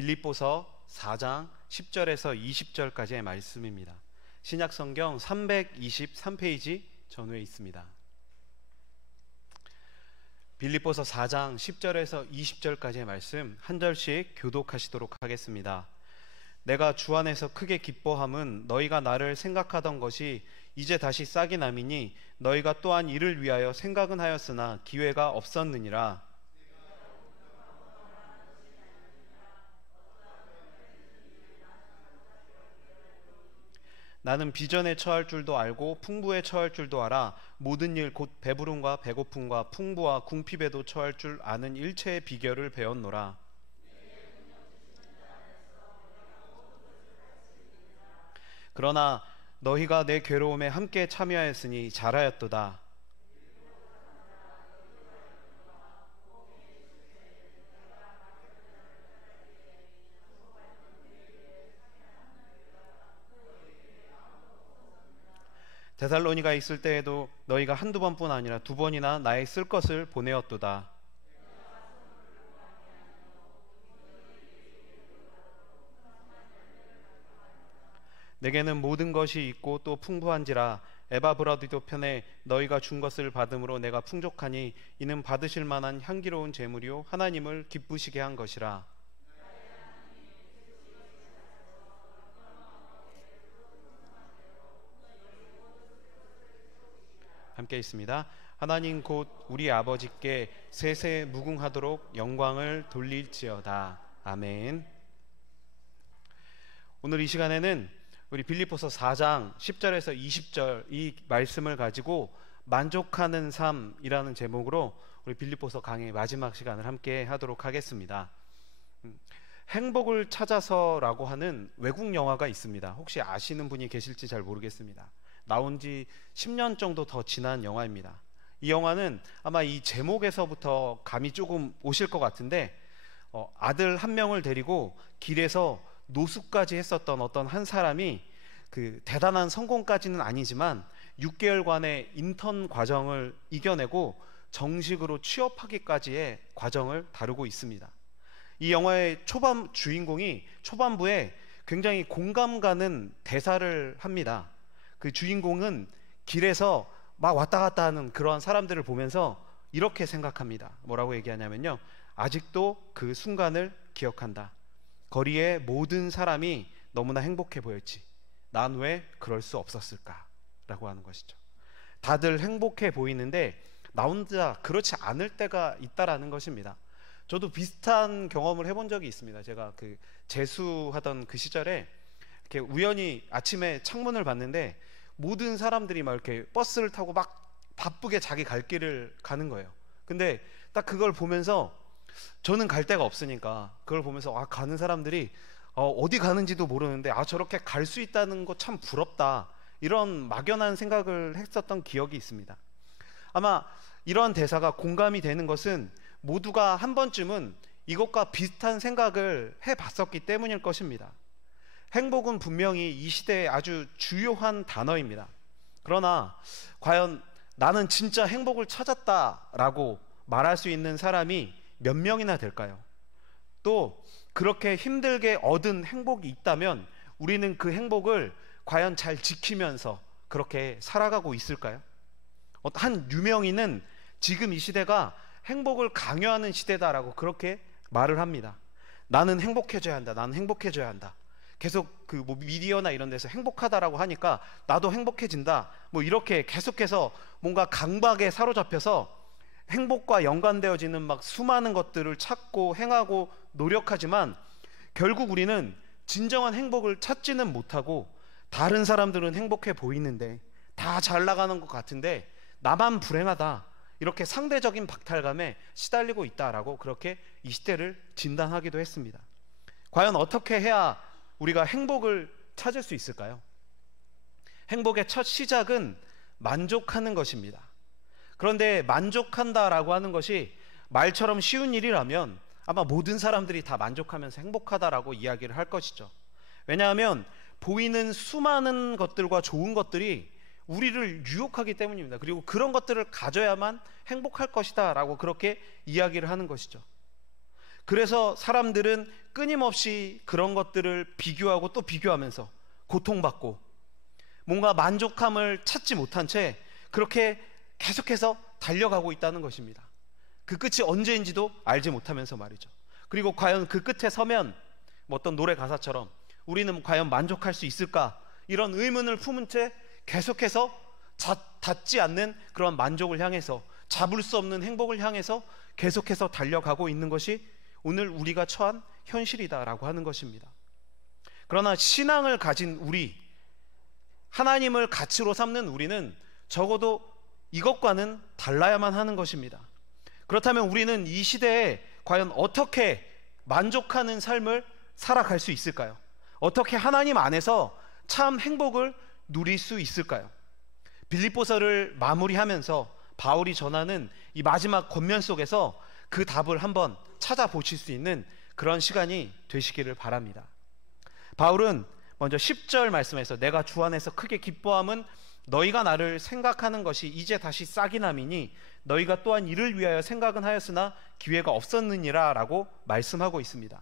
빌립보서 4장 10절에서 20절까지의 말씀입니다. 신약성경 323페이지 전후에 있습니다. 빌립보서 4장 10절에서 20절까지의 말씀 한 절씩 교독하시도록 하겠습니다. 내가 주 안에서 크게 기뻐함은 너희가 나를 생각하던 것이 이제 다시 싹이 남이니 너희가 또한 이를 위하여 생각은 하였으나 기회가 없었느니라. 나는 비전에 처할 줄도 알고 풍부에 처할 줄도 알아. 모든 일 곧 배부름과 배고픔과 풍부와 궁핍에도 처할 줄 아는 일체의 비결을 배웠노라. 그러나 너희가 내 괴로움에 함께 참여하였으니 잘하였도다. 데살로니가 있을 때에도 너희가 한두 번뿐 아니라 두 번이나 나의 쓸 것을 보내었도다. 내게는 모든 것이 있고 또 풍부한지라. 에바브라디도 편에 너희가 준 것을 받음으로 내가 풍족하니 이는 받으실 만한 향기로운 제물이요 하나님을 기쁘시게 한 것이라. 함께 있습니다. 하나님 곧 우리 아버지께 세세 무궁하도록 영광을 돌릴지어다. 아멘. 오늘 이 시간에는 우리 빌립보서 4장 10절에서 20절 이 말씀을 가지고 만족하는 삶이라는 제목으로 우리 빌립보서 강의 마지막 시간을 함께 하도록 하겠습니다. 행복을 찾아서라고 하는 외국 영화가 있습니다. 혹시 아시는 분이 계실지 잘 모르겠습니다. 나온 지 10년 정도 더 지난 영화입니다. 이 영화는 아마 이 제목에서부터 감이 조금 오실 것 같은데 아들 한 명을 데리고 길에서 노숙까지 했었던 어떤 한 사람이 그 대단한 성공까지는 아니지만 6개월간의 인턴 과정을 이겨내고 정식으로 취업하기까지의 과정을 다루고 있습니다. 이 영화의 주인공이 초반부에 굉장히 공감 가는 대사를 합니다. 그 주인공은 길에서 막 왔다 갔다 하는 그러한 사람들을 보면서 이렇게 생각합니다. 뭐라고 얘기하냐면요, 아직도 그 순간을 기억한다. 거리의 모든 사람이 너무나 행복해 보였지. 난 왜 그럴 수 없었을까? 라고 하는 것이죠. 다들 행복해 보이는데 나 혼자 그렇지 않을 때가 있다라는 것입니다. 저도 비슷한 경험을 해본 적이 있습니다. 제가 그 재수하던 그 시절에 이렇게 우연히 아침에 창문을 봤는데 모든 사람들이 막 이렇게 버스를 타고 막 바쁘게 자기 갈 길을 가는 거예요. 근데 딱 그걸 보면서 저는 갈 데가 없으니까 그걸 보면서 가는 사람들이 어디 가는지도 모르는데 저렇게 갈 수 있다는 거 참 부럽다, 이런 막연한 생각을 했었던 기억이 있습니다. 아마 이런 대사가 공감이 되는 것은 모두가 한 번쯤은 이것과 비슷한 생각을 해봤었기 때문일 것입니다. 행복은 분명히 이 시대의 아주 주요한 단어입니다. 그러나 과연 나는 진짜 행복을 찾았다라고 말할 수 있는 사람이 몇 명이나 될까요? 또 그렇게 힘들게 얻은 행복이 있다면 우리는 그 행복을 과연 잘 지키면서 그렇게 살아가고 있을까요? 한 유명인은 지금 이 시대가 행복을 강요하는 시대다라고 그렇게 말을 합니다. 나는 행복해져야 한다. 나는 행복해져야 한다. 계속 그 미디어나 이런 데서 행복하다라고 하니까 나도 행복해진다. 이렇게 계속해서 뭔가 강박에 사로잡혀서 행복과 연관되어지는 막 수많은 것들을 찾고 행하고 노력하지만 결국 우리는 진정한 행복을 찾지는 못하고 다른 사람들은 행복해 보이는데 다 잘 나가는 것 같은데 나만 불행하다, 이렇게 상대적인 박탈감에 시달리고 있다라고 그렇게 이 시대를 진단하기도 했습니다. 과연 어떻게 해야 우리가 행복을 찾을 수 있을까요? 행복의 첫 시작은 만족하는 것입니다. 그런데 만족한다라고 하는 것이 말처럼 쉬운 일이라면 아마 모든 사람들이 다 만족하면서 행복하다라고 이야기를 할 것이죠. 왜냐하면 보이는 수많은 것들과 좋은 것들이 우리를 유혹하기 때문입니다. 그리고 그런 것들을 가져야만 행복할 것이다 라고 그렇게 이야기를 하는 것이죠. 그래서 사람들은 끊임없이 그런 것들을 비교하고 또 비교하면서 고통받고 뭔가 만족함을 찾지 못한 채 그렇게 계속해서 달려가고 있다는 것입니다. 그 끝이 언제인지도 알지 못하면서 말이죠. 그리고 과연 그 끝에 서면 뭐 어떤 노래 가사처럼 우리는 과연 만족할 수 있을까? 이런 의문을 품은 채 계속해서 닿지 않는 그런 만족을 향해서, 잡을 수 없는 행복을 향해서 계속해서 달려가고 있는 것이 오늘 우리가 처한 현실이다라고 하는 것입니다. 그러나 신앙을 가진 우리, 하나님을 가치로 삼는 우리는 적어도 이것과는 달라야만 하는 것입니다. 그렇다면 우리는 이 시대에 과연 어떻게 만족하는 삶을 살아갈 수 있을까요? 어떻게 하나님 안에서 참 행복을 누릴 수 있을까요? 빌립보서를 마무리하면서 바울이 전하는 이 마지막 권면 속에서 그 답을 한번 찾아보실 수 있는 그런 시간이 되시기를 바랍니다. 바울은 먼저 10절 말씀에서 내가 주 안에서 크게 기뻐함은 너희가 나를 생각하는 것이 이제 다시 싹이 남이니 너희가 또한 이를 위하여 생각은 하였으나 기회가 없었느니라 라고 말씀하고 있습니다.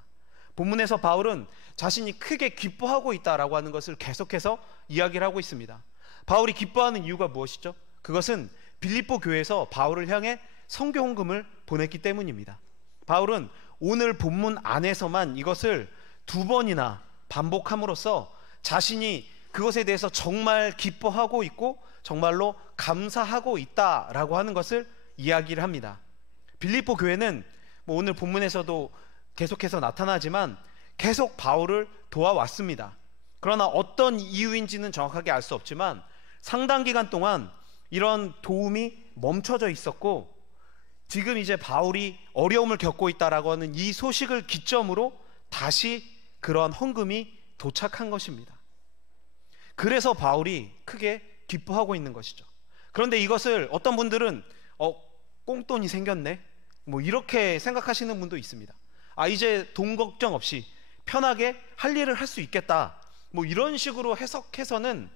본문에서 바울은 자신이 크게 기뻐하고 있다라고 하는 것을 계속해서 이야기를 하고 있습니다. 바울이 기뻐하는 이유가 무엇이죠? 그것은 빌립보 교회에서 바울을 향해 선교 헌금을 보냈기 때문입니다. 바울은 오늘 본문 안에서만 이것을 2번이나 반복함으로써 자신이 그것에 대해서 정말 기뻐하고 있고 정말로 감사하고 있다라고 하는 것을 이야기를 합니다. 빌립보 교회는 뭐 오늘 본문에서도 계속해서 나타나지만 계속 바울을 도와왔습니다. 그러나 어떤 이유인지는 정확하게 알 수 없지만 상당 기간 동안 이런 도움이 멈춰져 있었고 지금 이제 바울이 어려움을 겪고 있다라고 하는 이 소식을 기점으로 다시 그런 헌금이 도착한 것입니다. 그래서 바울이 크게 기뻐하고 있는 것이죠. 그런데 이것을 어떤 분들은 꽁돈이 생겼네 뭐 이렇게 생각하시는 분도 있습니다. 이제 돈 걱정 없이 편하게 할 일을 할 수 있겠다 뭐 이런 식으로 해석해서는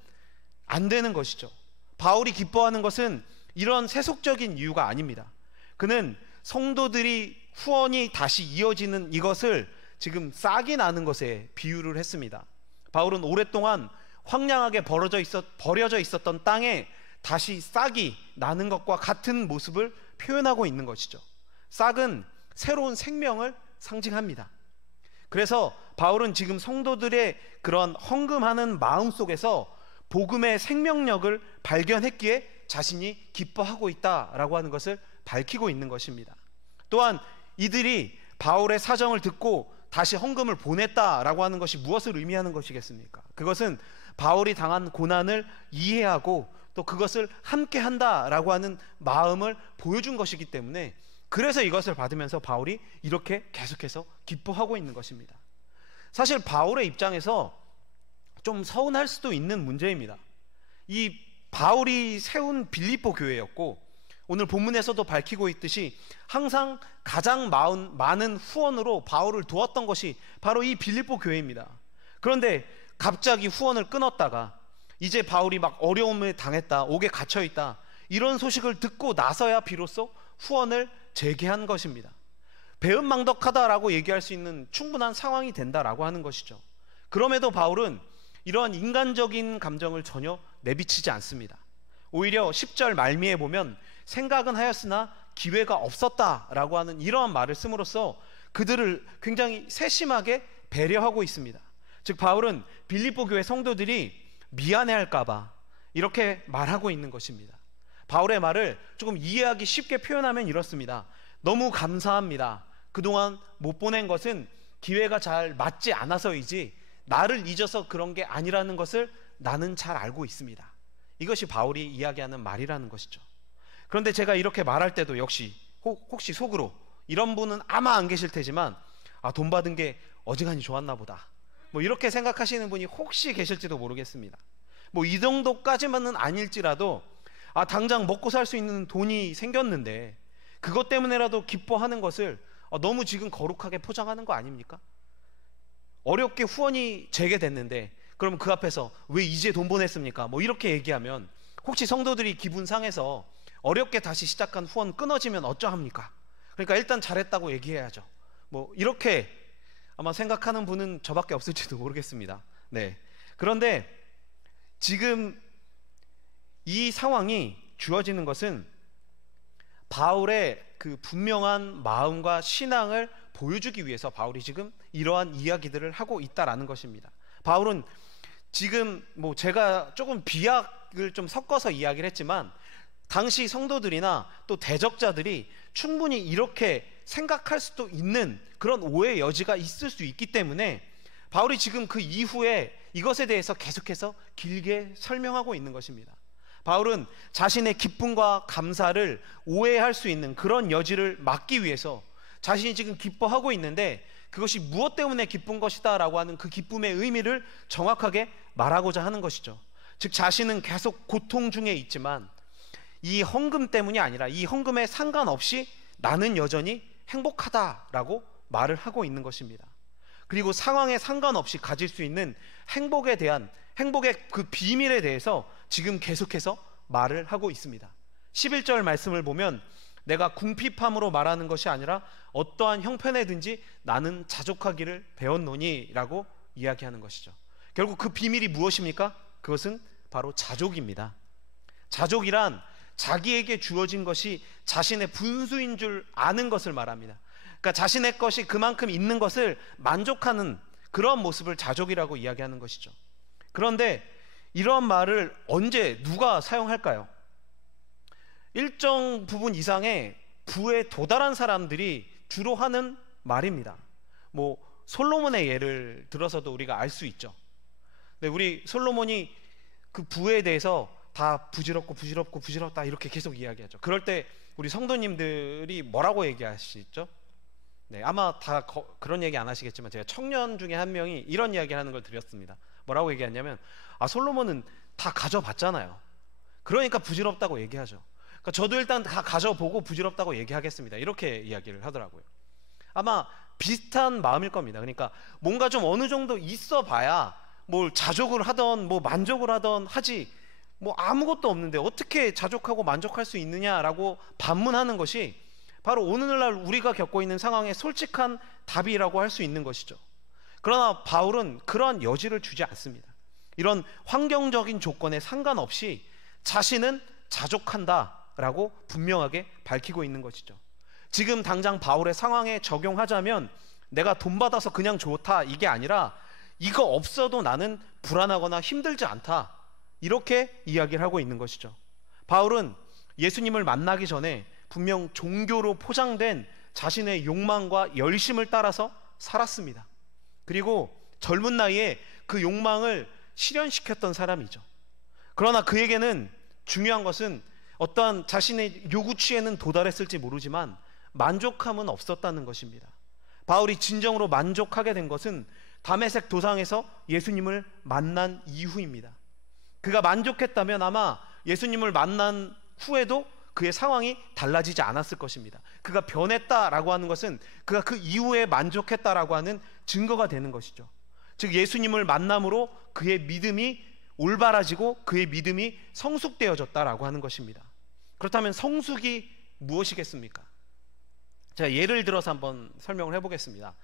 안 되는 것이죠. 바울이 기뻐하는 것은 이런 세속적인 이유가 아닙니다. 그는 성도들이 후원이 다시 이어지는 이것을 지금 싹이 나는 것에 비유를 했습니다. 바울은 오랫동안 황량하게 버려져 있었던 땅에 다시 싹이 나는 것과 같은 모습을 표현하고 있는 것이죠. 싹은 새로운 생명을 상징합니다. 그래서 바울은 지금 성도들의 그런 헌금하는 마음 속에서 복음의 생명력을 발견했기에 자신이 기뻐하고 있다라고 하는 것을 밝히고 있는 것입니다. 또한 이들이 바울의 사정을 듣고 다시 헌금을 보냈다라고 하는 것이 무엇을 의미하는 것이겠습니까? 그것은 바울이 당한 고난을 이해하고 또 그것을 함께 한다라고 하는 마음을 보여준 것이기 때문에 그래서 이것을 받으면서 바울이 이렇게 계속해서 기뻐하고 있는 것입니다. 사실 바울의 입장에서 좀 서운할 수도 있는 문제입니다. 이 바울이 세운 빌립보 교회였고 오늘 본문에서도 밝히고 있듯이 항상 가장 많은 후원으로 바울을 도왔던 것이 바로 이 빌립보 교회입니다. 그런데 갑자기 후원을 끊었다가 이제 바울이 막 어려움에 당했다, 옥에 갇혀있다 이런 소식을 듣고 나서야 비로소 후원을 재개한 것입니다. 배은망덕하다라고 얘기할 수 있는 충분한 상황이 된다라고 하는 것이죠. 그럼에도 바울은 이러한 인간적인 감정을 전혀 내비치지 않습니다. 오히려 10절 말미에 보면 생각은 하였으나 기회가 없었다라고 하는 이러한 말을 씀으로써 그들을 굉장히 세심하게 배려하고 있습니다. 즉 바울은 빌립보 교회 성도들이 미안해할까봐 이렇게 말하고 있는 것입니다. 바울의 말을 조금 이해하기 쉽게 표현하면 이렇습니다. 너무 감사합니다. 그동안 못 보낸 것은 기회가 잘 맞지 않아서이지 나를 잊어서 그런 게 아니라는 것을 나는 잘 알고 있습니다. 이것이 바울이 이야기하는 말이라는 것이죠. 그런데 제가 이렇게 말할 때도 역시 혹시 속으로 이런 분은 아마 안 계실 테지만 돈 받은 게 어지간히 좋았나 보다 뭐 이렇게 생각하시는 분이 혹시 계실지도 모르겠습니다. 뭐 이 정도까지만은 아닐지라도 당장 먹고 살 수 있는 돈이 생겼는데 그것 때문에라도 기뻐하는 것을 너무 지금 거룩하게 포장하는 거 아닙니까? 어렵게 후원이 재개됐는데 그럼 그 앞에서 왜 이제 돈 보냈습니까? 뭐 이렇게 얘기하면 혹시 성도들이 기분 상해서 어렵게 다시 시작한 후원 끊어지면 어쩌합니까? 그러니까 일단 잘했다고 얘기해야죠. 뭐 이렇게 아마 생각하는 분은 저밖에 없을지도 모르겠습니다. 네. 그런데 지금 이 상황이 주어지는 것은 바울의 그 분명한 마음과 신앙을 보여주기 위해서 바울이 지금 이러한 이야기들을 하고 있다라는 것입니다. 바울은 지금 뭐 제가 조금 비약을 좀 섞어서 이야기를 했지만 당시 성도들이나 또 대적자들이 충분히 이렇게 생각할 수도 있는 그런 오해의 여지가 있을 수 있기 때문에 바울이 지금 그 이후에 이것에 대해서 계속해서 길게 설명하고 있는 것입니다. 바울은 자신의 기쁨과 감사를 오해할 수 있는 그런 여지를 막기 위해서 자신이 지금 기뻐하고 있는데 그것이 무엇 때문에 기쁜 것이다 라고 하는 그 기쁨의 의미를 정확하게 말하고자 하는 것이죠. 즉 자신은 계속 고통 중에 있지만 이 헌금 때문이 아니라 이 헌금에 상관없이 나는 여전히 행복하다라고 말을 하고 있는 것입니다. 그리고 상황에 상관없이 가질 수 있는 행복에 대한 행복의 그 비밀에 대해서 지금 계속해서 말을 하고 있습니다. 11절 말씀을 보면 내가 궁핍함으로 말하는 것이 아니라 어떠한 형편에든지 나는 자족하기를 배웠노니 라고 이야기하는 것이죠. 결국 그 비밀이 무엇입니까? 그것은 바로 자족입니다. 자족이란 자기에게 주어진 것이 자신의 분수인 줄 아는 것을 말합니다. 그러니까 자신의 것이 그만큼 있는 것을 만족하는 그런 모습을 자족이라고 이야기하는 것이죠. 그런데 이런 말을 언제 누가 사용할까요? 일정 부분 이상의 부에 도달한 사람들이 주로 하는 말입니다. 뭐 솔로몬의 예를 들어서도 우리가 알 수 있죠. 네, 우리 솔로몬이 그 부에 대해서 다 부질없다 이렇게 계속 이야기하죠. 그럴 때 우리 성도님들이 뭐라고 얘기하시죠? 네, 아마 다 그런 얘기 안 하시겠지만 제가 청년 중에 한 명이 이런 이야기를 하는 걸 드렸습니다. 뭐라고 얘기했냐면 솔로몬은 다 가져봤잖아요. 그러니까 부질없다고 얘기하죠. 그러니까 저도 일단 다 가져보고 부질없다고 얘기하겠습니다. 이렇게 이야기를 하더라고요. 아마 비슷한 마음일 겁니다. 그러니까 뭔가 좀 어느 정도 있어 봐야 뭘 자족을 하던 뭐 만족을 하던 하지 뭐 아무것도 없는데 어떻게 자족하고 만족할 수 있느냐라고 반문하는 것이 바로 오늘날 우리가 겪고 있는 상황의 솔직한 답이라고 할 수 있는 것이죠. 그러나 바울은 그러한 여지를 주지 않습니다. 이런 환경적인 조건에 상관없이 자신은 자족한다라고 분명하게 밝히고 있는 것이죠. 지금 당장 바울의 상황에 적용하자면 내가 돈 받아서 그냥 좋다 이게 아니라 이거 없어도 나는 불안하거나 힘들지 않다 이렇게 이야기를 하고 있는 것이죠. 바울은 예수님을 만나기 전에 분명 종교로 포장된 자신의 욕망과 열심을 따라서 살았습니다. 그리고 젊은 나이에 그 욕망을 실현시켰던 사람이죠. 그러나 그에게는 중요한 것은 어떠한 자신의 요구치에는 도달했을지 모르지만 만족함은 없었다는 것입니다. 바울이 진정으로 만족하게 된 것은 다메섹 도상에서 예수님을 만난 이후입니다. 그가 만족했다면 아마 예수님을 만난 후에도 그의 상황이 달라지지 않았을 것입니다. 그가 변했다라고 하는 것은 그가 그 이후에 만족했다라고 하는 증거가 되는 것이죠. 즉 예수님을 만남으로 그의 믿음이 올바라지고 그의 믿음이 성숙되어졌다라고 하는 것입니다. 그렇다면 성숙이 무엇이겠습니까? 제가 예를 들어서 한번 설명을 해보겠습니다.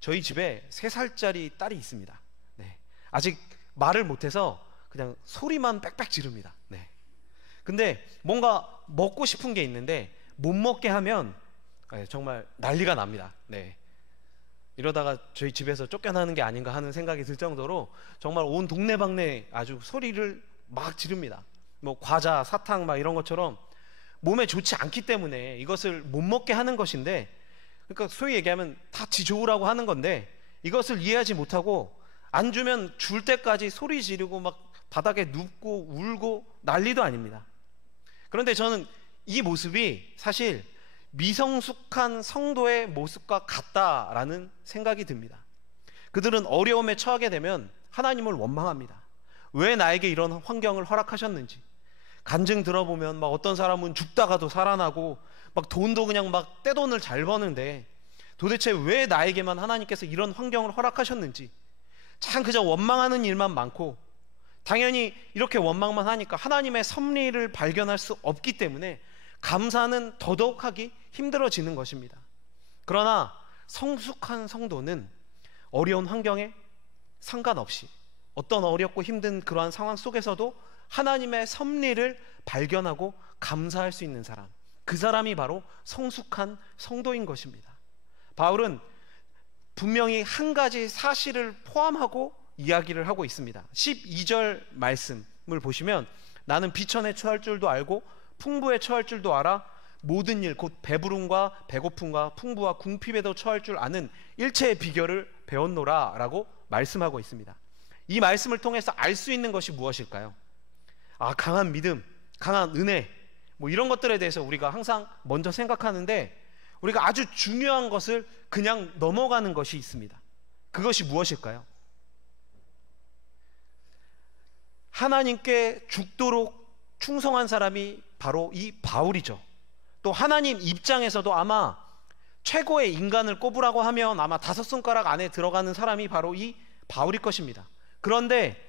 저희 집에 3살짜리 딸이 있습니다. 네. 아직 말을 못해서 그냥 소리만 빽빽 지릅니다. 네. 근데 뭔가 먹고 싶은 게 있는데 못 먹게 하면 정말 난리가 납니다. 네. 이러다가 저희 집에서 쫓겨나는 게 아닌가 하는 생각이 들 정도로 정말 온 동네방네 아주 소리를 막 지릅니다. 뭐 과자, 사탕 막 이런 것처럼 몸에 좋지 않기 때문에 이것을 못 먹게 하는 것인데, 그러니까 소위 얘기하면 다 지 좋으라고 하는 건데 이것을 이해하지 못하고 안 주면 줄 때까지 소리 지르고 막 바닥에 눕고 울고 난리도 아닙니다. 그런데 저는 이 모습이 사실 미성숙한 성도의 모습과 같다라는 생각이 듭니다. 그들은 어려움에 처하게 되면 하나님을 원망합니다. 왜 나에게 이런 환경을 허락하셨는지. 간증 들어보면 막 어떤 사람은 죽다가도 살아나고 막 돈도 그냥 막 떼돈을 잘 버는데 도대체 왜 나에게만 하나님께서 이런 환경을 허락하셨는지 참 그저 원망하는 일만 많고, 당연히 이렇게 원망만 하니까 하나님의 섭리를 발견할 수 없기 때문에 감사는 더더욱 하기 힘들어지는 것입니다. 그러나 성숙한 성도는 어려운 환경에 상관없이 어떤 어렵고 힘든 그러한 상황 속에서도 하나님의 섭리를 발견하고 감사할 수 있는 사람, 그 사람이 바로 성숙한 성도인 것입니다. 바울은 분명히 한 가지 사실을 포함하고 이야기를 하고 있습니다. 12절 말씀을 보시면 나는 비천에 처할 줄도 알고 풍부에 처할 줄도 알아 모든 일 곧 배부름과 배고픔과 풍부와 궁핍에도 처할 줄 아는 일체의 비결을 배웠노라 라고 말씀하고 있습니다. 이 말씀을 통해서 알 수 있는 것이 무엇일까요? 강한 믿음, 강한 은혜, 이런 것들에 대해서 우리가 항상 먼저 생각하는데 우리가 아주 중요한 것을 그냥 넘어가는 것이 있습니다. 그것이 무엇일까요? 하나님께 죽도록 충성한 사람이 바로 이 바울이죠. 또 하나님 입장에서도 아마 최고의 인간을 꼽으라고 하면 아마 5손가락 안에 들어가는 사람이 바로 이 바울일 것입니다. 그런데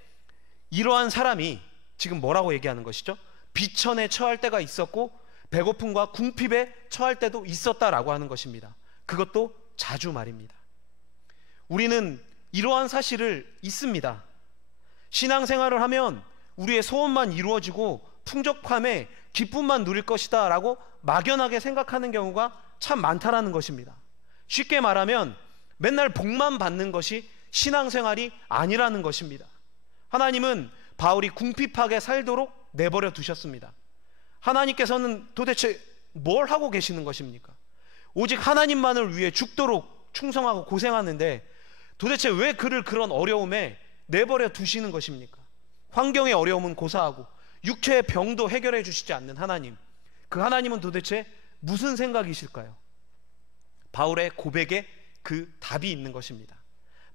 이러한 사람이 지금 뭐라고 얘기하는 것이죠? 비천에 처할 때가 있었고 배고픔과 궁핍에 처할 때도 있었다라고 하는 것입니다. 그것도 자주 말입니다. 우리는 이러한 사실을 잊습니다. 신앙생활을 하면 우리의 소원만 이루어지고 풍족함에 기쁨만 누릴 것이다 라고 막연하게 생각하는 경우가 참 많다라는 것입니다. 쉽게 말하면 맨날 복만 받는 것이 신앙생활이 아니라는 것입니다. 하나님은 바울이 궁핍하게 살도록 내버려 두셨습니다. 하나님께서는 도대체 뭘 하고 계시는 것입니까? 오직 하나님만을 위해 죽도록 충성하고 고생하는데 도대체 왜 그를 그런 어려움에 내버려 두시는 것입니까? 환경의 어려움은 고사하고 육체의 병도 해결해 주시지 않는 하나님, 그 하나님은 도대체 무슨 생각이실까요? 바울의 고백에 그 답이 있는 것입니다.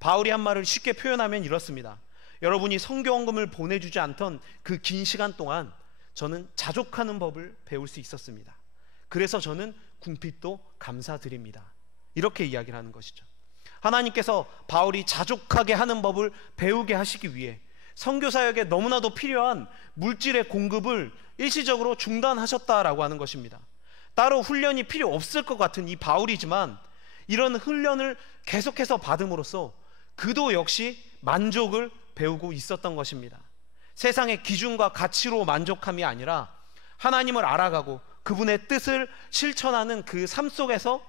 바울이 한 말을 쉽게 표현하면 이렇습니다. 여러분이 선교원금을 보내주지 않던 그 긴 시간 동안 저는 자족하는 법을 배울 수 있었습니다. 그래서 저는 궁핍도 감사드립니다. 이렇게 이야기를 하는 것이죠. 하나님께서 바울이 자족하게 하는 법을 배우게 하시기 위해 선교사역에 너무나도 필요한 물질의 공급을 일시적으로 중단하셨다라고 하는 것입니다. 따로 훈련이 필요 없을 것 같은 이 바울이지만 이런 훈련을 계속해서 받음으로써 그도 역시 만족을 배우고 있었던 것입니다. 세상의 기준과 가치로 만족함이 아니라 하나님을 알아가고 그분의 뜻을 실천하는 그 삶 속에서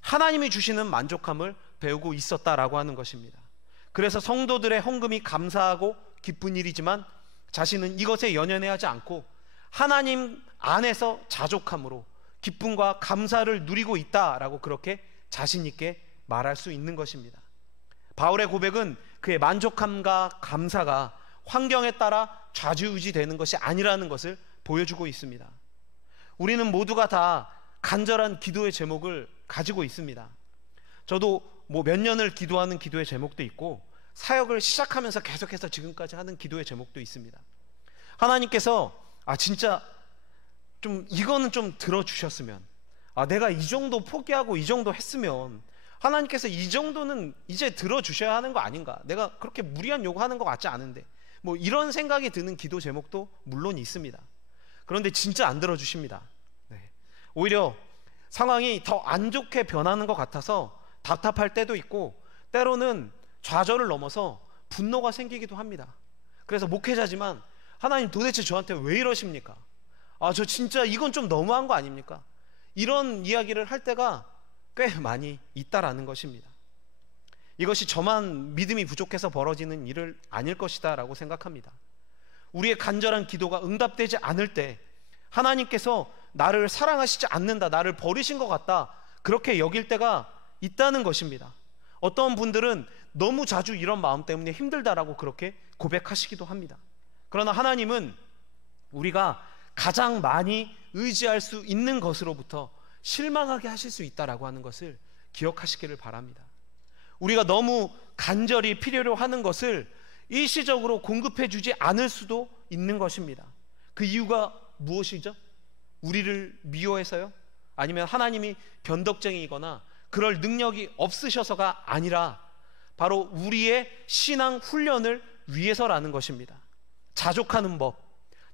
하나님이 주시는 만족함을 배우고 있었다라고 하는 것입니다. 그래서 성도들의 헌금이 감사하고 기쁜 일이지만 자신은 이것에 연연해하지 않고 하나님 안에서 자족함으로 기쁨과 감사를 누리고 있다라고 그렇게 자신 있게 말할 수 있는 것입니다. 바울의 고백은 그의 만족함과 감사가 환경에 따라 좌지우지되는 것이 아니라는 것을 보여주고 있습니다. 우리는 모두가 다 간절한 기도의 제목을 가지고 있습니다. 저도 몇 년을 기도하는 기도의 제목도 있고 사역을 시작하면서 계속해서 지금까지 하는 기도의 제목도 있습니다. 하나님께서 진짜 좀 이거는 좀 들어주셨으면, 내가 이 정도 포기하고 이 정도 했으면 하나님께서 이 정도는 이제 들어주셔야 하는 거 아닌가, 내가 그렇게 무리한 요구하는 것 같지 않은데, 이런 생각이 드는 기도 제목도 물론 있습니다. 그런데 진짜 안 들어주십니다. 오히려 상황이 더 안 좋게 변하는 것 같아서 답답할 때도 있고 때로는 좌절을 넘어서 분노가 생기기도 합니다. 그래서 목회자지만 하나님 도대체 저한테 왜 이러십니까? 저 진짜 이건 좀 너무한 거 아닙니까? 이런 이야기를 할 때가 꽤 많이 있다라는 것입니다. 이것이 저만 믿음이 부족해서 벌어지는 일은 아닐 것이다 라고 생각합니다. 우리의 간절한 기도가 응답되지 않을 때 하나님께서 나를 사랑하시지 않는다, 나를 버리신 것 같다, 그렇게 여길 때가 있다는 것입니다. 어떤 분들은 너무 자주 이런 마음 때문에 힘들다라고 그렇게 고백하시기도 합니다. 그러나 하나님은 우리가 가장 많이 의지할 수 있는 것으로부터 실망하게 하실 수 있다라고 하는 것을 기억하시기를 바랍니다. 우리가 너무 간절히 필요로 하는 것을 일시적으로 공급해 주지 않을 수도 있는 것입니다. 그 이유가 무엇이죠? 우리를 미워해서요? 아니면 하나님이 변덕쟁이이거나 그럴 능력이 없으셔서가 아니라 바로 우리의 신앙 훈련을 위해서라는 것입니다. 자족하는 법,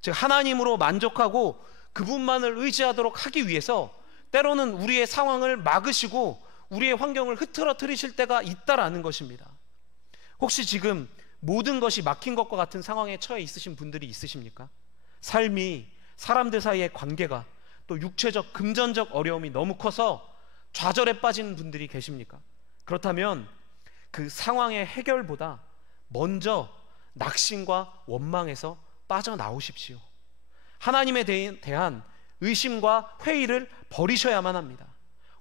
즉 하나님으로 만족하고 그분만을 의지하도록 하기 위해서 때로는 우리의 상황을 막으시고 우리의 환경을 흐트러뜨리실 때가 있다라는 것입니다. 혹시 지금 모든 것이 막힌 것과 같은 상황에 처해 있으신 분들이 있으십니까? 삶이, 사람들 사이의 관계가, 또 육체적, 금전적 어려움이 너무 커서 좌절에 빠지는 분들이 계십니까? 그렇다면 그 상황의 해결보다 먼저 낙심과 원망에서 빠져나오십시오. 하나님에 대한 의심과 회의를 버리셔야만 합니다.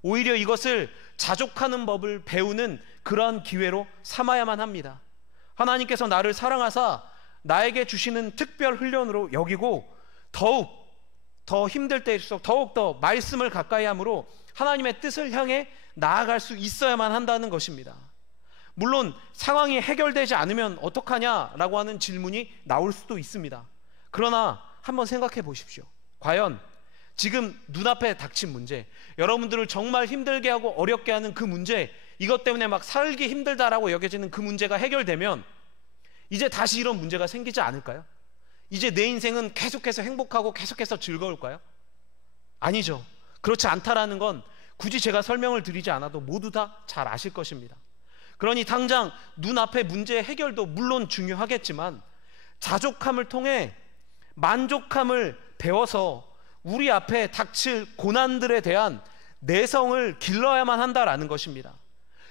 오히려 이것을 자족하는 법을 배우는 그러한 기회로 삼아야만 합니다. 하나님께서 나를 사랑하사 나에게 주시는 특별 훈련으로 여기고 더욱 더 힘들 때일수록 더욱 더 말씀을 가까이 함으로 하나님의 뜻을 향해 나아갈 수 있어야만 한다는 것입니다. 물론 상황이 해결되지 않으면 어떡하냐라고 하는 질문이 나올 수도 있습니다. 그러나 한번 생각해 보십시오. 과연 지금 눈앞에 닥친 문제, 여러분들을 정말 힘들게 하고 어렵게 하는 그 문제, 이것 때문에 막 살기 힘들다라고 여겨지는 그 문제가 해결되면 이제 다시 이런 문제가 생기지 않을까요? 이제 내 인생은 계속해서 행복하고 계속해서 즐거울까요? 아니죠. 그렇지 않다라는 건 굳이 제가 설명을 드리지 않아도 모두 다 잘 아실 것입니다. 그러니 당장 눈앞의 문제의 해결도 물론 중요하겠지만 자족함을 통해 만족함을 배워서 우리 앞에 닥칠 고난들에 대한 내성을 길러야만 한다라는 것입니다.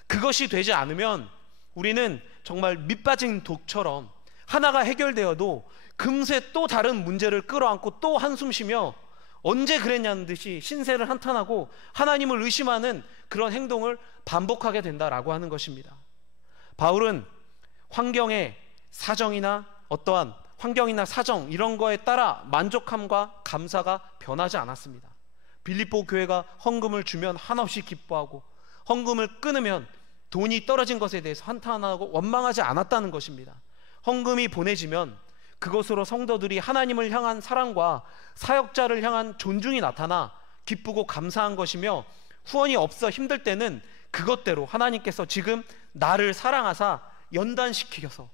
그것이 되지 않으면 우리는 정말 밑빠진 독처럼 하나가 해결되어도 금세 또 다른 문제를 끌어안고 또 한숨 쉬며 언제 그랬냐는 듯이 신세를 한탄하고 하나님을 의심하는 그런 행동을 반복하게 된다라고 하는 것입니다. 바울은 환경의 사정이나 어떠한 환경이나 사정 이런 거에 따라 만족함과 감사가 변하지 않았습니다. 빌립보 교회가 헌금을 주면 한없이 기뻐하고 헌금을 끊으면 돈이 떨어진 것에 대해서 한탄하고 원망하지 않았다는 것입니다. 헌금이 보내지면 그것으로 성도들이 하나님을 향한 사랑과 사역자를 향한 존중이 나타나 기쁘고 감사한 것이며 후원이 없어 힘들 때는 그것대로 하나님께서 지금 나를 사랑하사 연단시키셔서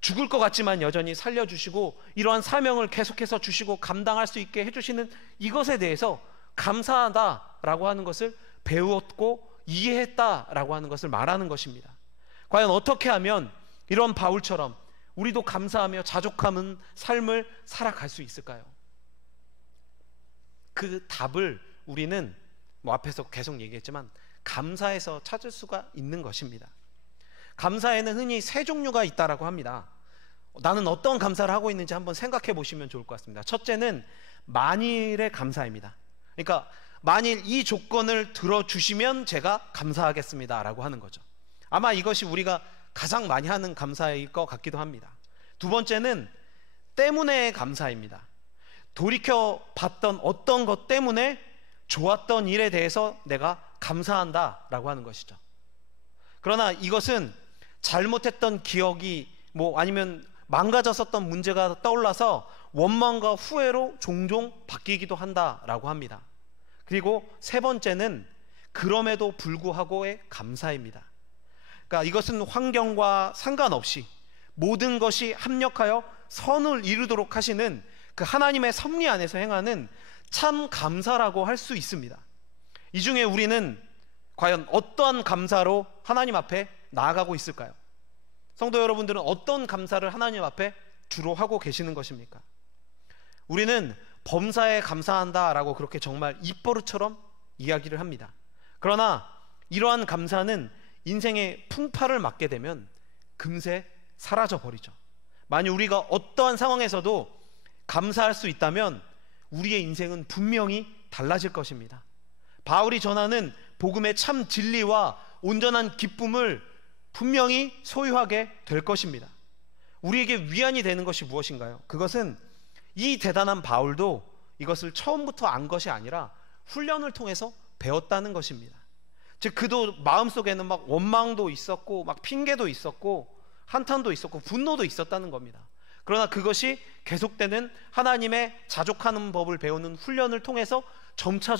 죽을 것 같지만 여전히 살려주시고 이러한 사명을 계속해서 주시고 감당할 수 있게 해주시는 이것에 대해서 감사하다라고 하는 것을 배웠고 이해했다라고 하는 것을 말하는 것입니다. 과연 어떻게 하면 이런 바울처럼 우리도 감사하며 자족하는 삶을 살아갈 수 있을까요? 그 답을 우리는 앞에서 계속 얘기했지만 감사에서 찾을 수가 있는 것입니다. 감사에는 흔히 세 종류가 있다라고 합니다. 나는 어떤 감사를 하고 있는지 한번 생각해 보시면 좋을 것 같습니다. 첫째는 만일의 감사입니다. 그러니까 만일 이 조건을 들어주시면 제가 감사하겠습니다 라고 하는 거죠. 아마 이것이 우리가 가장 많이 하는 감사일 것 같기도 합니다. 두 번째는 때문에 감사입니다. 돌이켜 봤던 어떤 것 때문에 좋았던 일에 대해서 내가 감사한다 라고 하는 것이죠. 그러나 이것은 잘못했던 기억이 아니면 망가졌었던 문제가 떠올라서 원망과 후회로 종종 바뀌기도 한다라고 합니다. 그리고 세 번째는 그럼에도 불구하고의 감사입니다. 그러니까 이것은 환경과 상관없이 모든 것이 합력하여 선을 이루도록 하시는 그 하나님의 섭리 안에서 행하는 참 감사라고 할 수 있습니다. 이 중에 우리는 과연 어떠한 감사로 하나님 앞에 나아가고 있을까요? 성도 여러분들은 어떤 감사를 하나님 앞에 주로 하고 계시는 것입니까? 우리는 범사에 감사한다라고 그렇게 정말 입버릇처럼 이야기를 합니다. 그러나 이러한 감사는 인생의 풍파를 맞게 되면 금세 사라져 버리죠. 만약 우리가 어떠한 상황에서도 감사할 수 있다면 우리의 인생은 분명히 달라질 것입니다. 바울이 전하는 복음의 참 진리와 온전한 기쁨을 분명히 소유하게 될 것입니다. 우리에게 위안이 되는 것이 무엇인가요? 그것은 이 대단한 바울도 이것을 처음부터 안 것이 아니라 훈련을 통해서 배웠다는 것입니다. 즉 그도 마음속에는 막 원망도 있었고 막 핑계도 있었고 한탄도 있었고 분노도 있었다는 겁니다. 그러나 그것이 계속되는 하나님의 자족하는 법을 배우는 훈련을 통해서 점차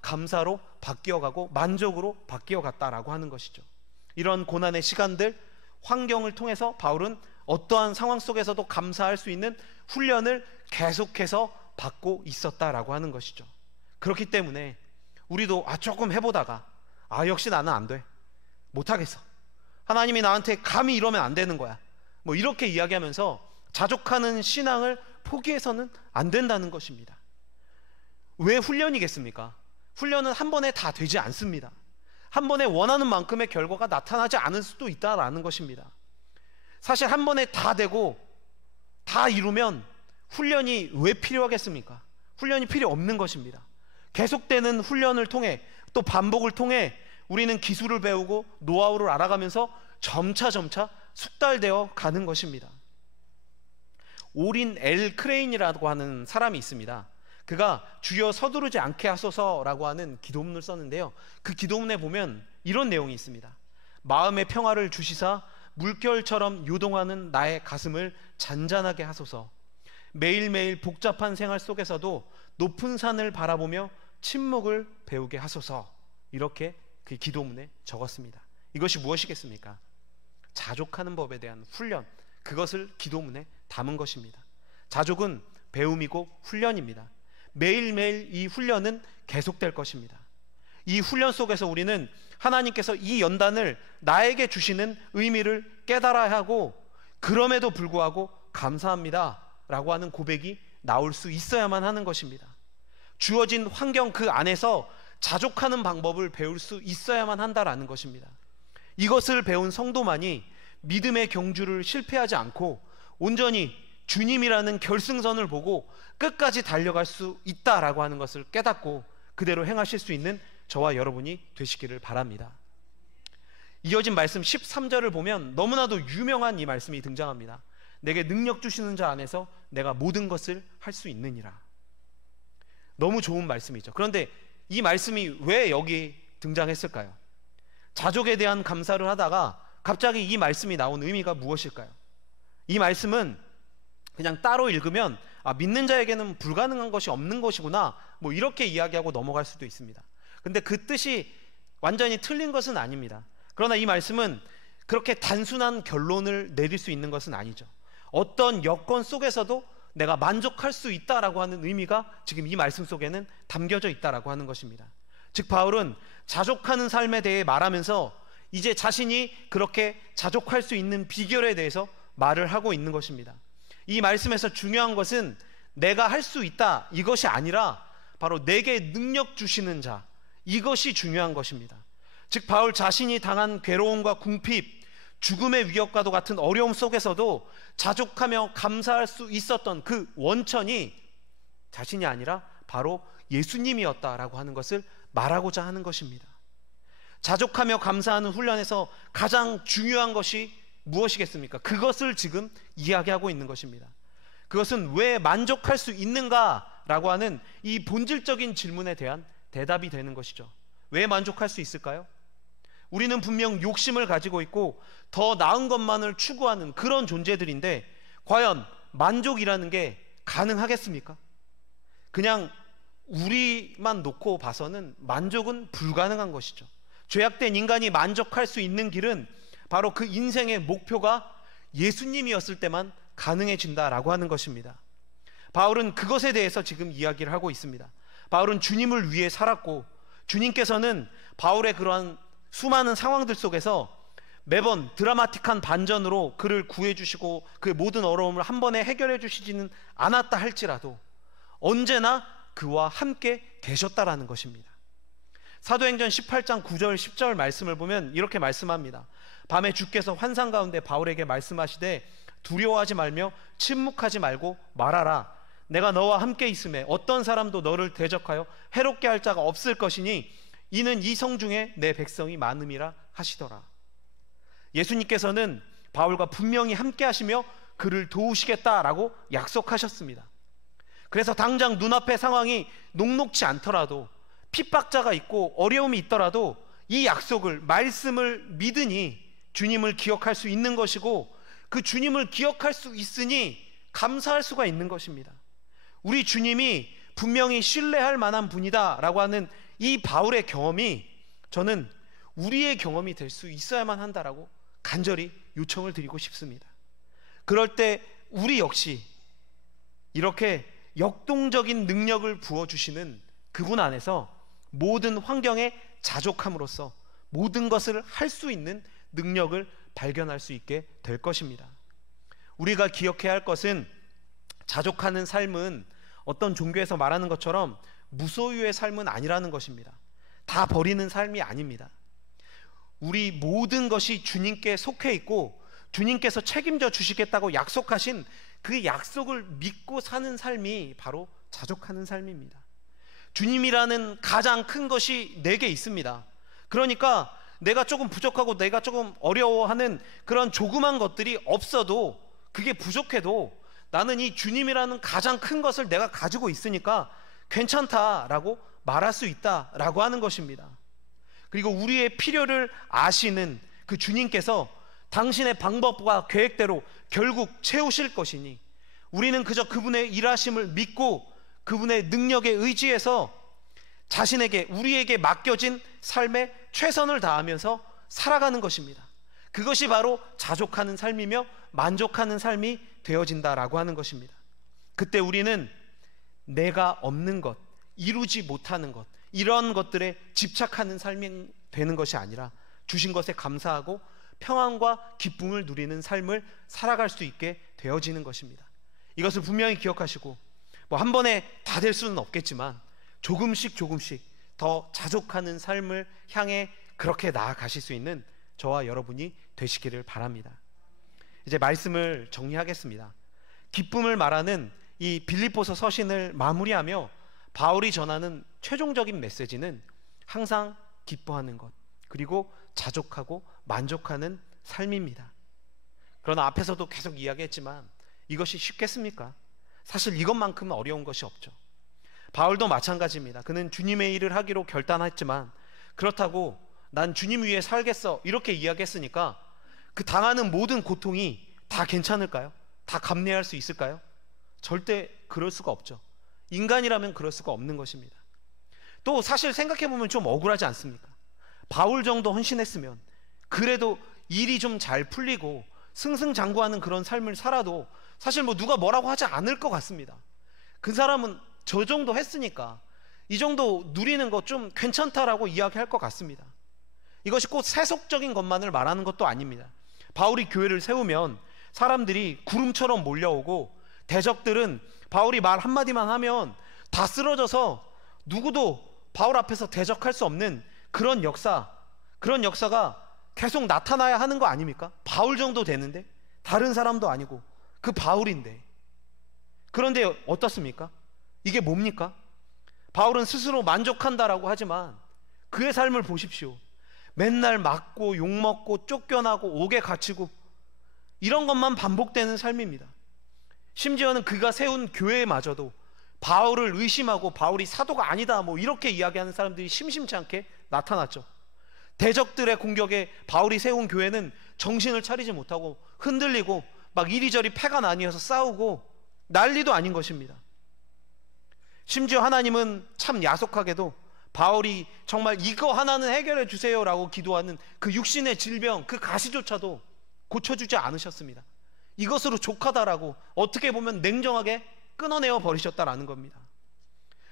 감사로 바뀌어가고 만족으로 바뀌어갔다라고 하는 것이죠. 이런 고난의 시간들, 환경을 통해서 바울은 어떠한 상황 속에서도 감사할 수 있는 훈련을 계속해서 받고 있었다라고 하는 것이죠. 그렇기 때문에 우리도 조금 해보다가 아, 역시 나는 안 돼. 못하겠어. 하나님이 나한테 감히 이러면 안 되는 거야. 뭐 이렇게 이야기하면서 자족하는 신앙을 포기해서는 안 된다는 것입니다. 왜 훈련이겠습니까? 훈련은 한 번에 다 되지 않습니다. 한 번에 원하는 만큼의 결과가 나타나지 않을 수도 있다라는 것입니다. 사실 한 번에 다 되고 다 이루면 훈련이 왜 필요하겠습니까? 훈련이 필요 없는 것입니다. 계속되는 훈련을 통해 또 반복을 통해 우리는 기술을 배우고 노하우를 알아가면서 점차 숙달되어 가는 것입니다. 오린 엘 크레인이라고 하는 사람이 있습니다. 그가 주여 서두르지 않게 하소서라고 하는 기도문을 썼는데요, 그 기도문에 보면 이런 내용이 있습니다. 마음의 평화를 주시사 물결처럼 요동하는 나의 가슴을 잔잔하게 하소서. 매일매일 복잡한 생활 속에서도 높은 산을 바라보며 침묵을 배우게 하소서. 이렇게 그 기도문에 적었습니다. 이것이 무엇이겠습니까? 자족하는 법에 대한 훈련, 그것을 기도문에 담은 것입니다. 자족은 배움이고 훈련입니다. 매일매일 이 훈련은 계속될 것입니다. 이 훈련 속에서 우리는 하나님께서 이 연단을 나에게 주시는 의미를 깨달아야 하고, 그럼에도 불구하고 감사합니다 라고 하는 고백이 나올 수 있어야만 하는 것입니다. 주어진 환경 그 안에서 자족하는 방법을 배울 수 있어야만 한다라는 것입니다. 이것을 배운 성도만이 믿음의 경주를 실패하지 않고 온전히 주님이라는 결승선을 보고 끝까지 달려갈 수 있다라고 하는 것을 깨닫고 그대로 행하실 수 있는 저와 여러분이 되시기를 바랍니다. 이어진 말씀 13절을 보면 너무나도 유명한 이 말씀이 등장합니다. 내게 능력 주시는 자 안에서 내가 모든 것을 할 수 있느니라. 너무 좋은 말씀이죠. 그런데 이 말씀이 왜 여기 등장했을까요? 자족에 대한 감사를 하다가 갑자기 이 말씀이 나온 의미가 무엇일까요? 이 말씀은 그냥 따로 읽으면 믿는 자에게는 불가능한 것이 없는 것이구나, 뭐 이렇게 이야기하고 넘어갈 수도 있습니다. 근데 그 뜻이 완전히 틀린 것은 아닙니다. 그러나 이 말씀은 그렇게 단순한 결론을 내릴 수 있는 것은 아니죠. 어떤 여건 속에서도 내가 만족할 수 있다라고 하는 의미가 지금 이 말씀 속에는 담겨져 있다라고 하는 것입니다. 즉 바울은 자족하는 삶에 대해 말하면서 이제 자신이 그렇게 자족할 수 있는 비결에 대해서 말을 하고 있는 것입니다. 이 말씀에서 중요한 것은 내가 할 수 있다 이것이 아니라 바로 내게 능력 주시는 자, 이것이 중요한 것입니다. 즉 바울 자신이 당한 괴로움과 궁핍, 죽음의 위협과도 같은 어려움 속에서도 자족하며 감사할 수 있었던 그 원천이 자신이 아니라 바로 예수님이었다라고 하는 것을 말하고자 하는 것입니다. 자족하며 감사하는 훈련에서 가장 중요한 것이 무엇이겠습니까? 그것을 지금 이야기하고 있는 것입니다. 그것은 왜 만족할 수 있는가라고 하는 이 본질적인 질문에 대한 대답이 되는 것이죠. 왜 만족할 수 있을까요? 우리는 분명 욕심을 가지고 있고 더 나은 것만을 추구하는 그런 존재들인데 과연 만족이라는 게 가능하겠습니까? 그냥 우리만 놓고 봐서는 만족은 불가능한 것이죠. 죄악된 인간이 만족할 수 있는 길은 바로 그 인생의 목표가 예수님이었을 때만 가능해진다라고 하는 것입니다. 바울은 그것에 대해서 지금 이야기를 하고 있습니다. 바울은 주님을 위해 살았고 주님께서는 바울의 그러한 수많은 상황들 속에서 매번 드라마틱한 반전으로 그를 구해주시고 그의 모든 어려움을 한 번에 해결해 주시지는 않았다 할지라도 언제나 그와 함께 계셨다라는 것입니다. 사도행전 18장 9절 10절 말씀을 보면 이렇게 말씀합니다. 밤에 주께서 환상 가운데 바울에게 말씀하시되 두려워하지 말며 침묵하지 말고 말하라. 내가 너와 함께 있음에 어떤 사람도 너를 대적하여 해롭게 할 자가 없을 것이니 이는 이 성 중에 내 백성이 많음이라 하시더라. 예수님께서는 바울과 분명히 함께 하시며 그를 도우시겠다라고 약속하셨습니다. 그래서 당장 눈앞의 상황이 녹록지 않더라도 핍박자가 있고 어려움이 있더라도 이 약속을, 말씀을 믿으니 주님을 기억할 수 있는 것이고 그 주님을 기억할 수 있으니 감사할 수가 있는 것입니다. 우리 주님이 분명히 신뢰할 만한 분이다 라고 하는 이 바울의 경험이 저는 우리의 경험이 될 수 있어야만 한다라고 간절히 요청을 드리고 싶습니다. 그럴 때 우리 역시 이렇게 역동적인 능력을 부어주시는 그분 안에서 모든 환경에 자족함으로써 모든 것을 할 수 있는 능력을 발견할 수 있게 될 것입니다. 우리가 기억해야 할 것은 자족하는 삶은 어떤 종교에서 말하는 것처럼 무소유의 삶은 아니라는 것입니다. 다 버리는 삶이 아닙니다. 우리 모든 것이 주님께 속해 있고 주님께서 책임져 주시겠다고 약속하신 그 약속을 믿고 사는 삶이 바로 자족하는 삶입니다. 주님이라는 가장 큰 것이 내게 있습니다. 그러니까 내가 조금 부족하고 내가 조금 어려워하는 그런 조그만 것들이 없어도, 그게 부족해도 나는 이 주님이라는 가장 큰 것을 내가 가지고 있으니까 괜찮다라고 말할 수 있다라고 하는 것입니다. 그리고 우리의 필요를 아시는 그 주님께서 당신의 방법과 계획대로 결국 채우실 것이니 우리는 그저 그분의 일하심을 믿고 그분의 능력에 의지해서 자신에게, 우리에게 맡겨진 삶에 최선을 다하면서 살아가는 것입니다. 그것이 바로 자족하는 삶이며 만족하는 삶이 되어진다라고 하는 것입니다. 그때 우리는 내가 없는 것, 이루지 못하는 것, 이런 것들에 집착하는 삶이 되는 것이 아니라 주신 것에 감사하고 평안과 기쁨을 누리는 삶을 살아갈 수 있게 되어지는 것입니다. 이것을 분명히 기억하시고, 한 번에 다 될 수는 없겠지만 조금씩 더 자족하는 삶을 향해 그렇게 나아가실 수 있는 저와 여러분이 되시기를 바랍니다. 이제 말씀을 정리하겠습니다. 기쁨을 말하는 이 빌립보서 서신을 마무리하며 바울이 전하는 최종적인 메시지는 항상 기뻐하는 것, 그리고 자족하고 만족하는 삶입니다. 그러나 앞에서도 계속 이야기했지만 이것이 쉽겠습니까? 사실 이것만큼은 어려운 것이 없죠. 바울도 마찬가지입니다. 그는 주님의 일을 하기로 결단했지만 그렇다고 난 주님 위에 살겠어 이렇게 이야기했으니까 그 당하는 모든 고통이 다 괜찮을까요? 다 감내할 수 있을까요? 절대 그럴 수가 없죠. 인간이라면 그럴 수가 없는 것입니다. 또 사실 생각해보면 좀 억울하지 않습니까? 바울 정도 헌신했으면 그래도 일이 좀 잘 풀리고 승승장구하는 그런 삶을 살아도 사실 누가 뭐라고 하지 않을 것 같습니다. 그 사람은 저 정도 했으니까 이 정도 누리는 거 좀 괜찮다라고 이야기할 것 같습니다. 이것이 꼭 세속적인 것만을 말하는 것도 아닙니다. 바울이 교회를 세우면 사람들이 구름처럼 몰려오고 대적들은 바울이 말 한마디만 하면 다 쓰러져서 누구도 바울 앞에서 대적할 수 없는 그런 역사가 계속 나타나야 하는 거 아닙니까? 바울 정도 되는데, 다른 사람도 아니고 그 바울인데. 그런데 어떻습니까? 이게 뭡니까? 바울은 스스로 만족한다라고 하지만 그의 삶을 보십시오. 맨날 맞고 욕먹고 쫓겨나고 옥에 갇히고 이런 것만 반복되는 삶입니다. 심지어는 그가 세운 교회마저도 바울을 의심하고 바울이 사도가 아니다 이렇게 이야기하는 사람들이 심심치 않게 나타났죠. 대적들의 공격에 바울이 세운 교회는 정신을 차리지 못하고 흔들리고 막 이리저리 패가 나뉘어서 싸우고 난리도 아닌 것입니다. 심지어 하나님은 참 야속하게도 바울이 정말 이거 하나는 해결해 주세요라고 기도하는 그 육신의 질병, 그 가시조차도 고쳐주지 않으셨습니다. 이것으로 족하다라고 어떻게 보면 냉정하게 끊어내어 버리셨다라는 겁니다.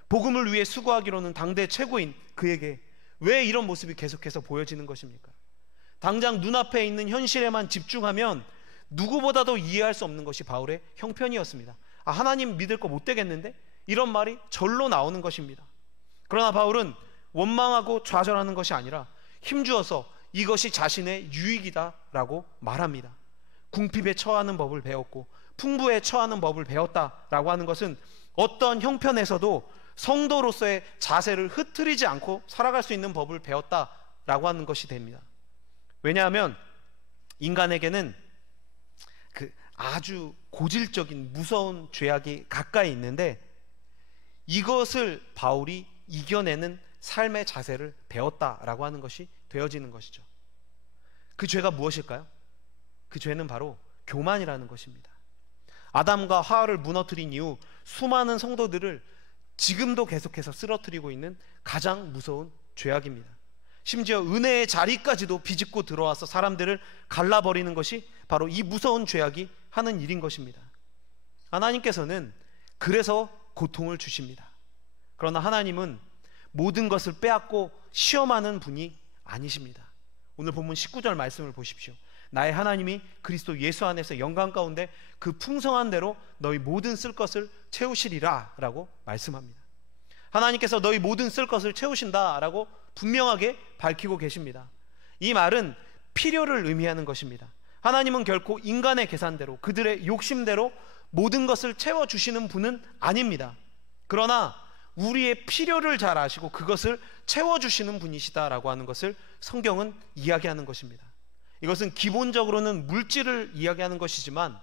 복음을 위해 수고하기로는 당대 최고인 그에게 왜 이런 모습이 계속해서 보여지는 것입니까? 당장 눈앞에 있는 현실에만 집중하면 누구보다도 이해할 수 없는 것이 바울의 형편이었습니다. 하나님 믿을 거 못 되겠는데? 이런 말이 절로 나오는 것입니다. 그러나 바울은 원망하고 좌절하는 것이 아니라 힘주어서 이것이 자신의 유익이다라고 말합니다. 궁핍에 처하는 법을 배웠고 풍부에 처하는 법을 배웠다라고 하는 것은 어떤 형편에서도 성도로서의 자세를 흐트리지 않고 살아갈 수 있는 법을 배웠다라고 하는 것이 됩니다. 왜냐하면 인간에게는 그 아주 고질적인 무서운 죄악이 가까이 있는데 이것을 바울이 이겨내는 삶의 자세를 배웠다라고 하는 것이 되어지는 것이죠. 그 죄가 무엇일까요? 그 죄는 바로 교만이라는 것입니다. 아담과 하와를 무너뜨린 이후 수많은 성도들을 지금도 계속해서 쓰러뜨리고 있는 가장 무서운 죄악입니다. 심지어 은혜의 자리까지도 비집고 들어와서 사람들을 갈라버리는 것이 바로 이 무서운 죄악이 하는 일인 것입니다. 하나님께서는 그래서 고통을 주십니다. 그러나 하나님은 모든 것을 빼앗고 시험하는 분이 아니십니다. 오늘 본문 19절 말씀을 보십시오. 나의 하나님이 그리스도 예수 안에서 영광 가운데 그 풍성한 대로 너희 모든 쓸 것을 채우시리라 라고 말씀합니다. 하나님께서 너희 모든 쓸 것을 채우신다 라고 분명하게 밝히고 계십니다. 이 말은 필요를 의미하는 것입니다. 하나님은 결코 인간의 계산대로, 그들의 욕심대로 모든 것을 채워주시는 분은 아닙니다. 그러나 우리의 필요를 잘 아시고 그것을 채워주시는 분이시다라고 하는 것을 성경은 이야기하는 것입니다. 이것은 기본적으로는 물질을 이야기하는 것이지만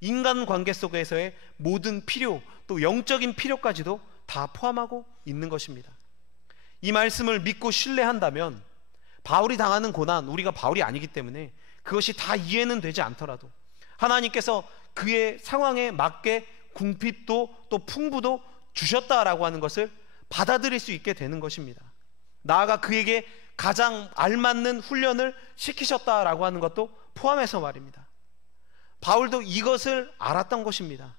인간관계 속에서의 모든 필요, 또 영적인 필요까지도 다 포함하고 있는 것입니다. 이 말씀을 믿고 신뢰한다면 바울이 당하는 고난, 우리가 바울이 아니기 때문에 그것이 다 이해는 되지 않더라도 하나님께서 그의 상황에 맞게 궁핍도 또 풍부도 주셨다라고 하는 것을 받아들일 수 있게 되는 것입니다. 나아가 그에게 가장 알맞는 훈련을 시키셨다라고 하는 것도 포함해서 말입니다. 바울도 이것을 알았던 것입니다.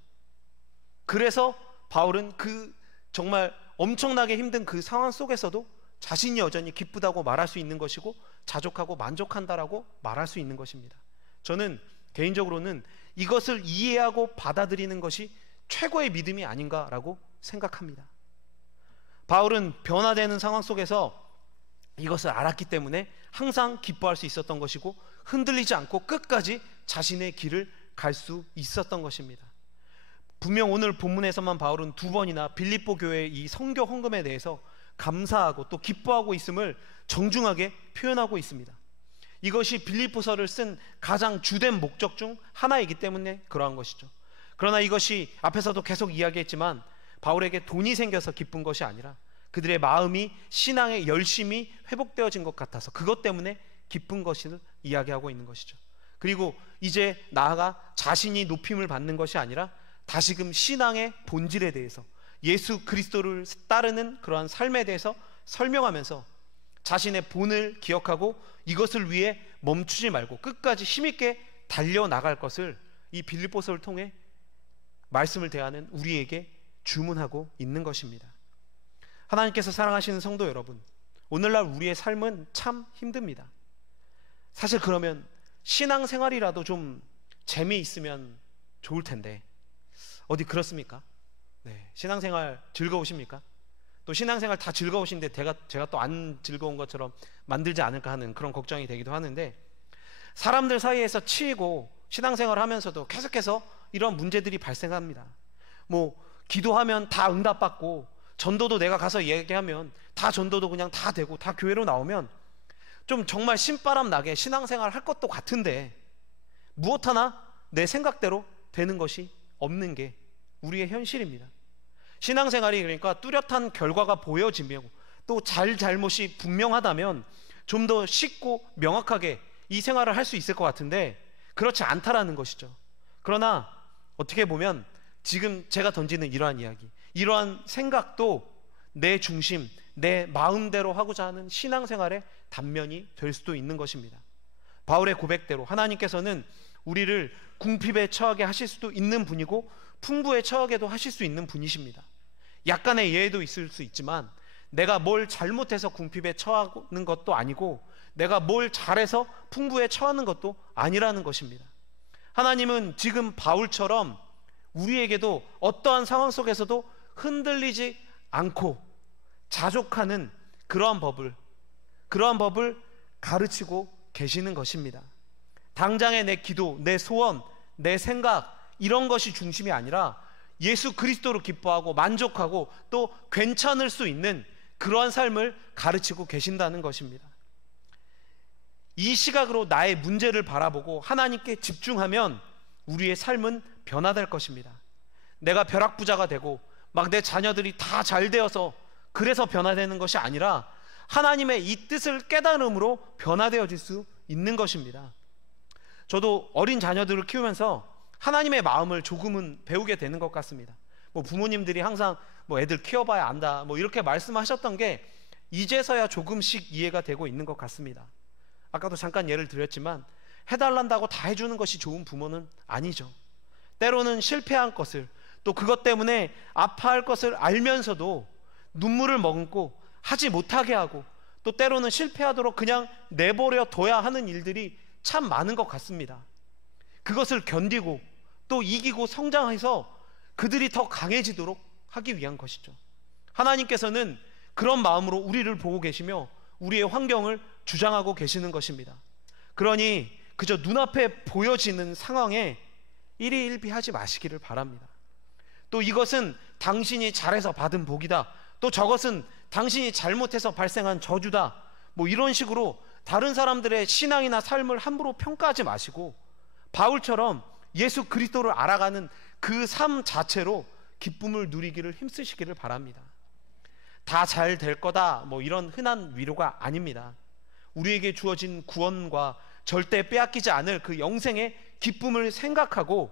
그래서 바울은 그 정말 엄청나게 힘든 그 상황 속에서도 자신이 여전히 기쁘다고 말할 수 있는 것이고 자족하고 만족한다라고 말할 수 있는 것입니다. 저는 개인적으로는 이것을 이해하고 받아들이는 것이 최고의 믿음이 아닌가라고 생각합니다. 바울은 변화되는 상황 속에서 이것을 알았기 때문에 항상 기뻐할 수 있었던 것이고 흔들리지 않고 끝까지 자신의 길을 갈 수 있었던 것입니다. 분명 오늘 본문에서만 바울은 2번이나 빌립보 교회의 이 선교 헌금에 대해서 감사하고 또 기뻐하고 있음을 정중하게 표현하고 있습니다. 이것이 빌립보서를 쓴 가장 주된 목적 중 하나이기 때문에 그러한 것이죠. 그러나 이것이 앞에서도 계속 이야기했지만 바울에게 돈이 생겨서 기쁜 것이 아니라 그들의 마음이 신앙의 열심이 회복되어진 것 같아서 그것 때문에 기쁜 것을 이야기하고 있는 것이죠. 그리고 이제 나아가 자신이 높임을 받는 것이 아니라 다시금 신앙의 본질에 대해서 예수 그리스도를 따르는 그러한 삶에 대해서 설명하면서 자신의 본을 기억하고 이것을 위해 멈추지 말고 끝까지 힘있게 달려나갈 것을 이 빌립보서를 통해 말씀을 대하는 우리에게 주문하고 있는 것입니다. 하나님께서 사랑하시는 성도 여러분, 오늘날 우리의 삶은 참 힘듭니다. 사실 그러면 신앙생활이라도 좀 재미있으면 좋을 텐데 어디 그렇습니까? 네, 신앙생활 즐거우십니까? 또 신앙생활 다 즐거우신데 제가 또 안 즐거운 것처럼 만들지 않을까 하는 그런 걱정이 되기도 하는데, 사람들 사이에서 치이고 신앙생활을 하면서도 계속해서 이런 문제들이 발생합니다. 뭐 기도하면 다 응답받고 전도도 내가 가서 얘기하면 다 전도도 그냥 다 되고 다 교회로 나오면 좀 정말 신바람 나게 신앙생활 할 것도 같은데 무엇 하나 내 생각대로 되는 것이 없는 게 우리의 현실입니다. 신앙생활이 그러니까 뚜렷한 결과가 보여지며 또 잘못이 분명하다면 좀 더 쉽고 명확하게 이 생활을 할 수 있을 것 같은데 그렇지 않다라는 것이죠. 그러나 어떻게 보면 지금 제가 던지는 이러한 이야기, 이러한 생각도 내 중심, 내 마음대로 하고자 하는 신앙생활의 단면이 될 수도 있는 것입니다. 바울의 고백대로 하나님께서는 우리를 궁핍에 처하게 하실 수도 있는 분이고 풍부에 처하게도 하실 수 있는 분이십니다. 약간의 예외도 있을 수 있지만 내가 뭘 잘못해서 궁핍에 처하는 것도 아니고 내가 뭘 잘해서 풍부에 처하는 것도 아니라는 것입니다. 하나님은 지금 바울처럼 우리에게도 어떠한 상황 속에서도 흔들리지 않고 자족하는 그러한 법을 가르치고 계시는 것입니다. 당장의 내 기도, 내 소원, 내 생각 이런 것이 중심이 아니라 예수 그리스도로 기뻐하고 만족하고 또 괜찮을 수 있는 그러한 삶을 가르치고 계신다는 것입니다. 이 시각으로 나의 문제를 바라보고 하나님께 집중하면 우리의 삶은 변화될 것입니다. 내가 벼락부자가 되고 막 내 자녀들이 다 잘 되어서 그래서 변화되는 것이 아니라 하나님의 이 뜻을 깨달음으로 변화되어질 수 있는 것입니다. 저도 어린 자녀들을 키우면서 하나님의 마음을 조금은 배우게 되는 것 같습니다. 뭐 부모님들이 항상 뭐 애들 키워봐야 안다 뭐 이렇게 말씀하셨던 게 이제서야 조금씩 이해가 되고 있는 것 같습니다. 아까도 잠깐 예를 드렸지만 해달란다고 다 해주는 것이 좋은 부모는 아니죠. 때로는 실패한 것을 또 그것 때문에 아파할 것을 알면서도 눈물을 머금고 하지 못하게 하고 또 때로는 실패하도록 그냥 내버려 둬야 하는 일들이 참 많은 것 같습니다. 그것을 견디고 또 이기고 성장해서 그들이 더 강해지도록 하기 위한 것이죠. 하나님께서는 그런 마음으로 우리를 보고 계시며 우리의 환경을 주장하고 계시는 것입니다. 그러니 그저 눈앞에 보여지는 상황에 일희일비하지 마시기를 바랍니다. 또 이것은 당신이 잘해서 받은 복이다, 또 저것은 당신이 잘못해서 발생한 저주다, 뭐 이런 식으로 다른 사람들의 신앙이나 삶을 함부로 평가하지 마시고 바울처럼 예수 그리스도를 알아가는 그 삶 자체로 기쁨을 누리기를 힘쓰시기를 바랍니다. 다 잘 될 거다, 뭐 이런 흔한 위로가 아닙니다. 우리에게 주어진 구원과 절대 빼앗기지 않을 그 영생의 기쁨을 생각하고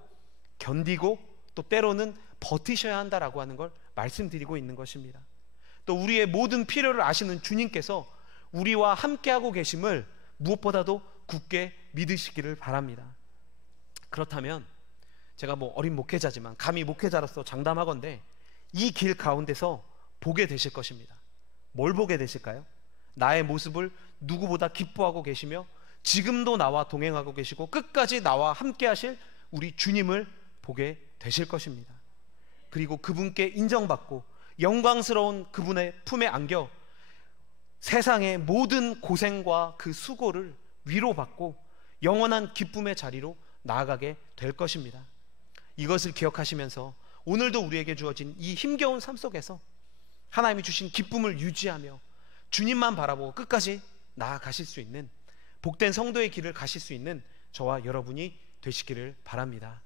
견디고 또 때로는 버티셔야 한다라고 하는 걸 말씀드리고 있는 것입니다. 또 우리의 모든 필요를 아시는 주님께서 우리와 함께하고 계심을 무엇보다도 굳게 믿으시기를 바랍니다. 그렇다면 제가 뭐 어린 목회자지만 감히 목회자로서 장담하건대 이 길 가운데서 보게 되실 것입니다. 뭘 보게 되실까요? 나의 모습을 누구보다 기뻐하고 계시며 지금도 나와 동행하고 계시고 끝까지 나와 함께 하실 우리 주님을 보게 되실 것입니다. 그리고 그분께 인정받고 영광스러운 그분의 품에 안겨 세상의 모든 고생과 그 수고를 위로받고 영원한 기쁨의 자리로 나아가게 될 것입니다. 이것을 기억하시면서 오늘도 우리에게 주어진 이 힘겨운 삶 속에서 하나님이 주신 기쁨을 유지하며 주님만 바라보고 끝까지 나아가실 수 있는 복된 성도의 길을 가실 수 있는 저와 여러분이 되시기를 바랍니다.